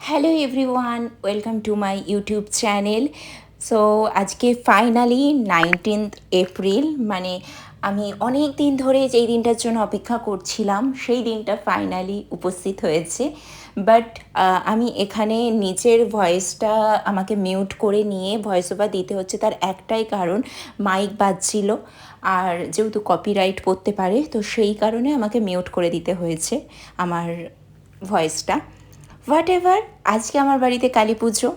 Hello everyone welcome to my YouTube channel so আজকে finally nineteenth April মানে আমি অনেক দিন ধরে যেই দিনটার জন্য অপেক্ষা করছিলাম, সেই দিনটা ফাইনালি উপস্থিত হয়েছে। বাট আমি এখানে নিচের ভয়েসটা আমাকে মিউট করে নিয়ে ভয়েস ওভার দিতে হচ্ছে, তার একটাই কারণ মাইক বাজছিল। আর যেহেতু কপিরাইট পড়তে পারে, তো সেই কারণে আমাকে মিউট করে দিতে হয়েছে আমার ভয়েসটা হোয়াট এভার আজকে আমার বাড়িতে কালী পুজো।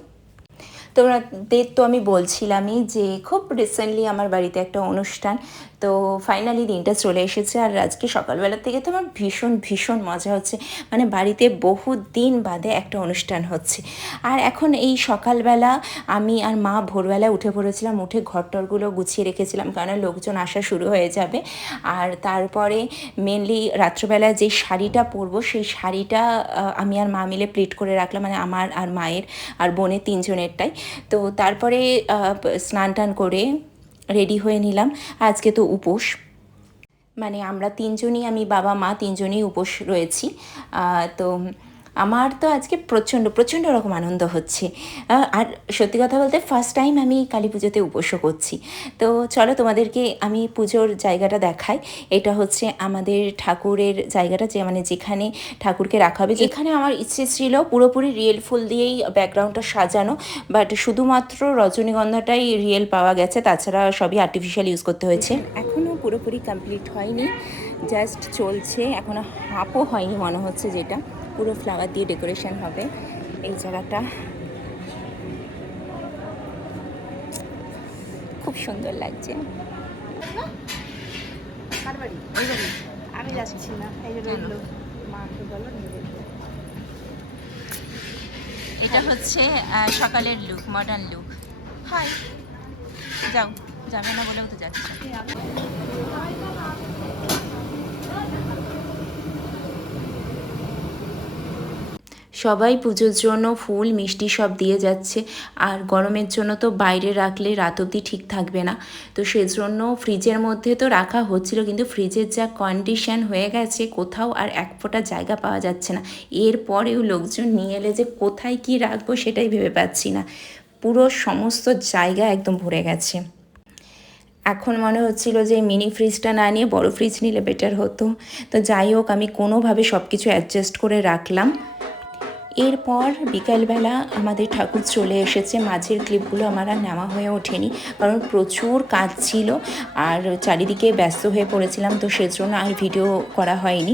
তোমাদের তো আমি বলছিলামই যে খুব রিসেন্টলি আমার বাড়িতে একটা অনুষ্ঠান। তো ফাইনালি দিনটা চলে এসেছে আর আজকে সকালবেলা থেকে তো আমার ভীষণ ভীষণ মজা হচ্ছে। মানে বাড়িতে বহু দিন বাদে একটা অনুষ্ঠান হচ্ছে। আর এখন এই সকালবেলা আমি আর মা ভোরবেলা উঠে পড়েছিলাম, উঠে ঘরটরগুলো গুছিয়ে রেখেছিলাম কারণ লোকজন আসা শুরু হয়ে যাবে। আর তারপরে মেনলি রাত্রবেলা যে শাড়িটা পরবো, সেই শাড়িটা আমি আর মা মিলে প্লিট করে রাখলাম। মানে আমার আর মায়ের আর বোনের তিনজনেরটাই। তো তারপরে স্নান টান করে রেডি হয়ে নিলাম। আজকে তো উপোস। মানে আমরা তিনজনই, আমি বাবা, মা, তিনজনই উপোস রয়েছি। তো আমার তো আজকে প্রচণ্ড প্রচণ্ড রকম আনন্দ হচ্ছে। আর সত্যি কথা বলতে ফার্স্ট টাইম আমি কালী পুজোতে উপোসও করছি। তো চলো তোমাদেরকে আমি পুজোর জায়গাটা দেখাই। এটা হচ্ছে আমাদের ঠাকুরের জায়গাটা যে মানে যেখানে ঠাকুরকে রাখা হবে। যেখানে আমার ইচ্ছে ছিল পুরোপুরি রিয়েল ফুল দিয়েই ব্যাকগ্রাউন্ডটা সাজানো বাট শুধুমাত্র রজনীগন্ধাটাই রিয়েল পাওয়া গেছে। তাছাড়া সবই আর্টিফিশিয়াল ইউজ করতে হয়েছে। এখনও পুরোপুরি কমপ্লিট হয়নি জাস্ট চলছে। এখনও হাফও হয়নি মনে হচ্ছে যেটা। পুরো ফ্লাওয়ার দিয়ে ডেকোরেশন হবে। এই জায়গাটা। খুব সুন্দর লাগছে। আমি যাচ্ছি না। এই যে রইল। মাকে বলো এটা হচ্ছে সকালের লুক মডার্ন লুক হাই যাও যাবে না বলেও তো যাচ্ছে সবাই পুজোর জন্য ফুল, মিষ্টি সব দিয়ে যাচ্ছে। আর গরমের জন্য তো বাইরে রাখলে রাত অবধি ঠিক থাকবে না। তো সেজন্য ফ্রিজের মধ্যে তো রাখা হচ্ছিল, কিন্তু ফ্রিজের যা কন্ডিশন হয়ে গেছে, কোথাও আর এক ফোঁটা জায়গা পাওয়া যাচ্ছে না। এরপরেও লোকজন নিয়ে এলে যে কোথায় কি রাখব সেটাই ভেবে পাচ্ছি না। পুরো সমস্ত জায়গা একদম ভরে গেছে। এখন মনে হচ্ছিল যে মিনি ফ্রিজটা না নিয়ে বড় ফ্রিজ নিলে বেটার হতো। তো যাই হোক, আমি কোনোভাবে সব কিছু অ্যাডজাস্ট করে রাখলাম। এরপর বিকালবেলা আমাদের ঠাকুর চলে এসেছে। মাঝের ক্লিপগুলো আমার আর নেওয়া হয়ে ওঠেনি, কারণ প্রচুর কাজ ছিল আর চারিদিকে ব্যস্ত হয়ে পড়েছিলাম, তো সেজন্য আর ভিডিও করা হয়নি।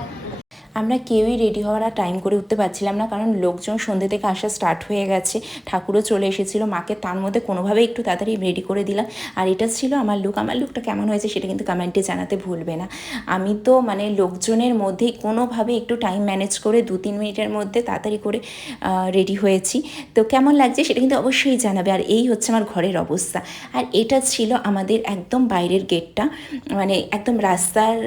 আমরা কেউই রেডি হওয়ার আর টাইম করে উঠতে পারছিলাম না, কারণ লোকজন সন্ধ্যে থেকে আসা স্টার্ট হয়ে গেছে, ঠাকুরও চলে এসেছিল, মাকে তার মধ্যে কোনোভাবে একটু তাড়াতাড়ি রেডি করে দিলাম। আর এটা ছিল আমার লুক আমার লুকটা কেমন হয়েছে সেটা কিন্তু কমেন্টে জানাতে ভুলবে না। আমি তো মানে লোকজনের মধ্যেই কোনোভাবে একটু টাইম ম্যানেজ করে দু তিন মিনিটের মধ্যে তাড়াতাড়ি করে রেডি হয়েছি। তো কেমন লাগছে সেটা কিন্তু অবশ্যই জানাবে। আর এই হচ্ছে আমার ঘরের অবস্থা। আর এটা ছিল আমাদের একদম বাইরের গেটটা মানে একদম রাস্তার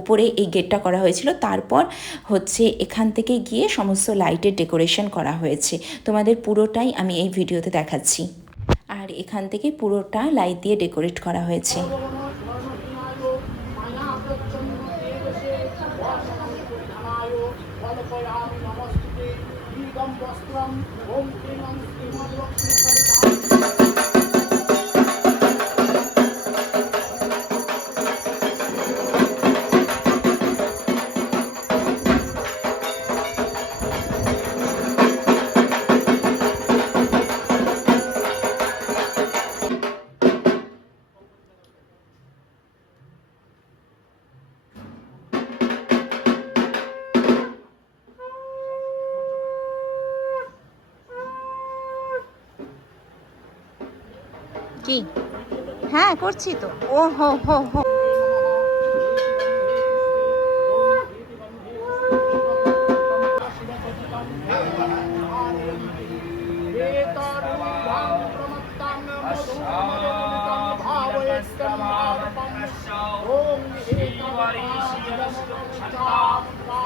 উপরে এই গেটটা করা হয়েছিল। তারপর হচ্ছে এখান থেকে গিয়ে সমস্ত লাইটের ডেকোরেশন করা হয়েছে। তোমাদের পুরোটাই আমি এই ভিডিওতে দেখাচ্ছি। আর এখান থেকে পুরোটা লাইট দিয়ে ডেকোরেট করা হয়েছে। কি? হ্যাঁ করছি তো। ও হো হো হো।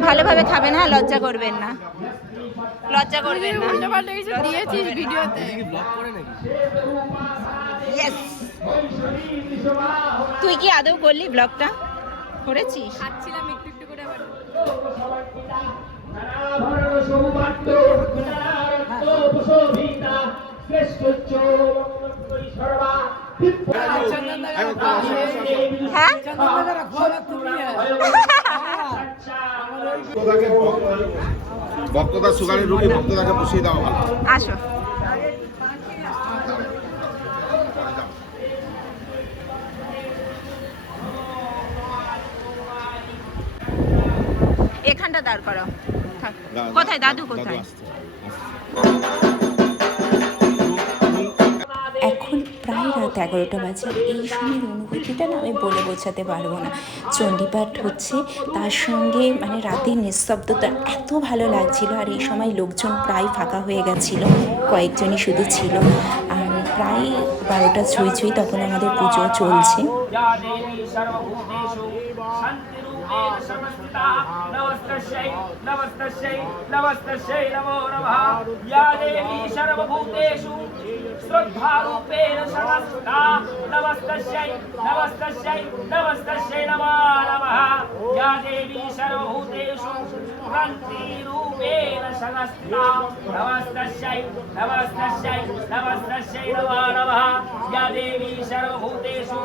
ভালোভাবে খাবেন হ্যাঁ লজ্জা করবেন না। লজ্জা করবেন না। দিয়েছিস ভিডিওতে! তুই কি আদৌ করলি ব্লগটা? করেছিস? খাচ্ছিলাম একটু একটু করে আবার। হ্যাঁ? সুগারের রুগী ভক্তদাকে বসিয়ে দেওয়া ভালো। আসো। এখানটা দাঁড় করাও। কোথায়? দাদু কোথায়? প্রায় রাত এগারোটা বাজে আর এই সময়ের অনুভূতিটা না আমি বলে বোঝাতে পারবো না চণ্ডীপাঠ হচ্ছে তার সঙ্গে মানে রাতের নিস্তব্ধতা এত ভালো লাগছিল আর এই সময় লোকজন প্রায় ফাঁকা হয়ে গেছিল কয়েকজনই শুধু ছিল আর প্রায় বারোটা ছুঁই ছুঁই তখন আমাদের পুজো চলছে या देवी सर्वभूतेषु शान्तिरूपेण समस्थिता नमस्तस्यै नमस्तस्यै नमस्तस्यै नमो नमः या देवी सर्वभूतेषु श्रद्धारूपेण समस्थिता नमस्तस्यै नमस्तस्यै नमस्तस्यै नमः नमः। या देवी सर्वभूतेषु शान्तिरूपेण समस्थिता नमस्तस्यै नमस्तस्यै नमस्तस्यै नमो नमः। या देवी सर्वभूतेषु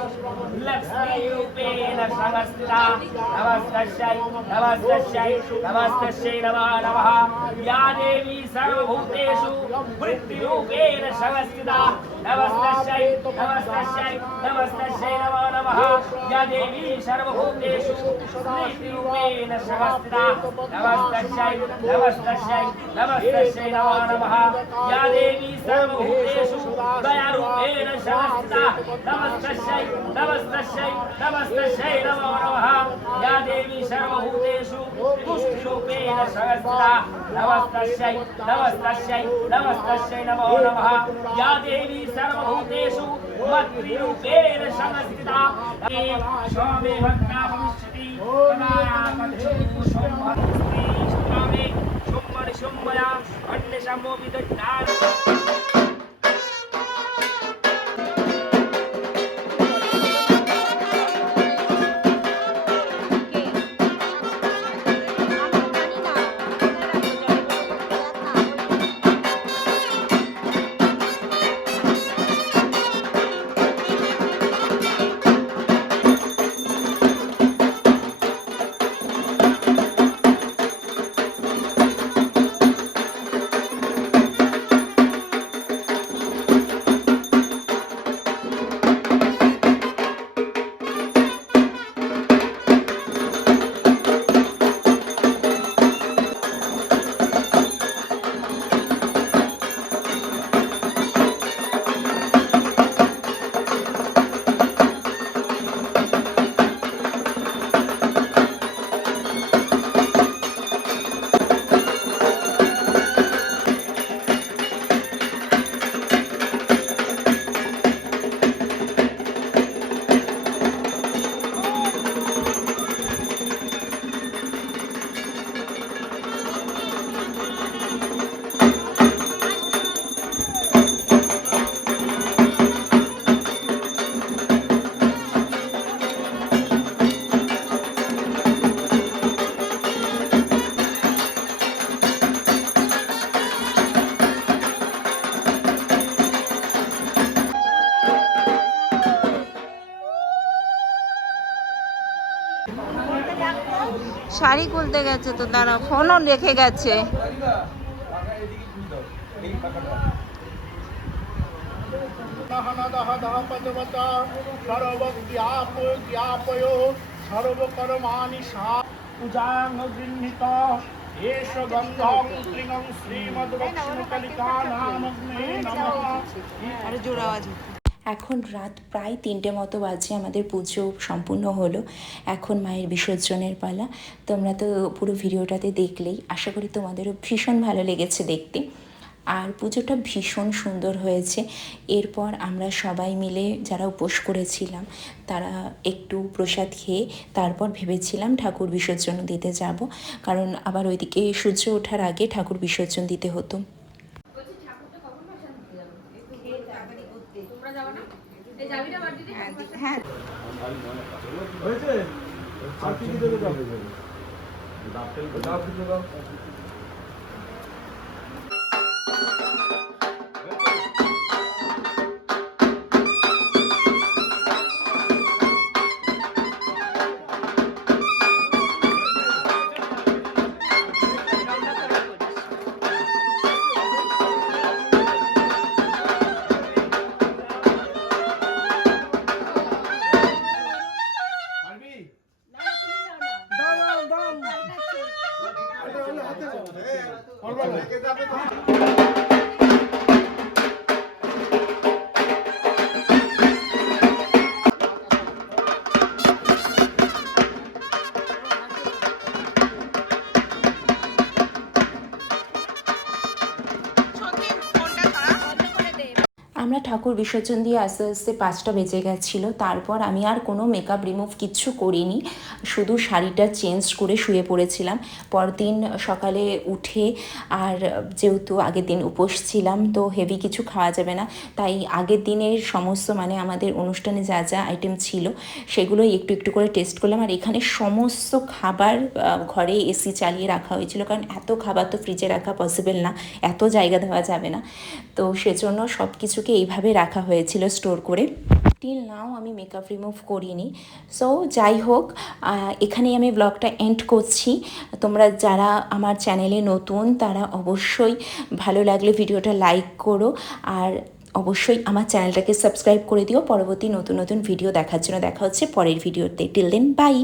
लक्ष्मीरूपेण समस्थिता नमस्तस्यै नमस्तस्यै नमस्तस्यै नमो नमः। या देवी सर्वभूतेषु वृत्तिरूपेण समस्थिता नमस्तस्यै नमस्तस्यै नमस्तस्यै नमो नमः। या देवी सर्वभूतेषु स्मृतिरूपेण समस्थिता नमस्तस्यै नमस्तस्यै नमस्तस्यै नमो नमः। या देवी सर्वभूतेषु समस्थिता नमो नमः। देवी सर्वभूतेषु तुष्टिरूपेण नमो नमः। देवी मत्रिरूपेण संस्थिता स्वामे भक्ता भविष्यति। सोमहस्ति स्वामे সম্ভয়া অন্যেষামো বিদজ্ঞান শাড়ি খুলতে গেছে তো দাঁড়া ফোনও রেখে গেছে সর্বকর্মাণি আওয়াজ হচ্ছে। এখন রাত প্রায় তিনটে মতো বাজে, আমাদের পুজো সম্পূর্ণ হলো। এখন মায়ের বিসর্জনের পালা। তোমরা তো পুরো ভিডিওটাতে দেখলেই। আশা করি তোমাদেরও ভীষণ ভালো লেগেছে দেখতে। আর পুজোটা ভীষণ সুন্দর হয়েছে। এরপর আমরা সবাই মিলে যারা উপোস করেছিলাম, তারা একটু প্রসাদ খেয়ে তারপর ভেবেছিলাম ঠাকুর বিসর্জন দিতে যাব। কারণ আবার ওইদিকে সূর্য ওঠার আগে ঠাকুর বিসর্জন দিতে হতো। হ্যাঁ হয়েছে? আর কি দেবে? দাও। কিছু দাও। আমরা ঠাকুর বিসর্জন দিয়ে আস্তে আস্তে পাঁচটা বেজে গেছিল। তারপর আমি আর কোনো মেকআপ রিমুভ কিচ্ছু করিনি। শুধু শাড়িটা চেঞ্জ করে শুয়ে পড়েছিলাম। পরদিন সকালে উঠে আর যেহেতু আগের দিন উপোস ছিলাম, তো হেভি কিছু খাওয়া যাবে না। তাই আগের দিনের সমস্ত মানে আমাদের অনুষ্ঠানে যা যা আইটেম ছিল, সেগুলোই একটু একটু করে টেস্ট করলাম। আর এখানে সমস্ত খাবার ঘরে এসি চালিয়ে রাখা হয়েছিল। কারণ এত খাবার তো ফ্রিজে রাখা পসিবল না। এত জায়গা দেওয়া যাবে না। তো সেজন্য সব কিছুকে এইভাবে রাখা হয়েছিল স্টোর করে। টিল নাও আমি মেকআপ রিমুভ করিনি। সো যাই হোক এখানেই আমি ব্লগটা এন্ড করছি। তোমরা যারা আমার চ্যানেলে নতুন, তারা অবশ্যই ভালো লাগলে ভিডিওটা লাইক করো। আর অবশ্যই আমার চ্যানেলটাকে সাবস্ক্রাইব করে দিও। পরবর্তী নতুন নতুন ভিডিও দেখার জন্য দেখা হচ্ছে পরের ভিডিওতে টিল দেন বাই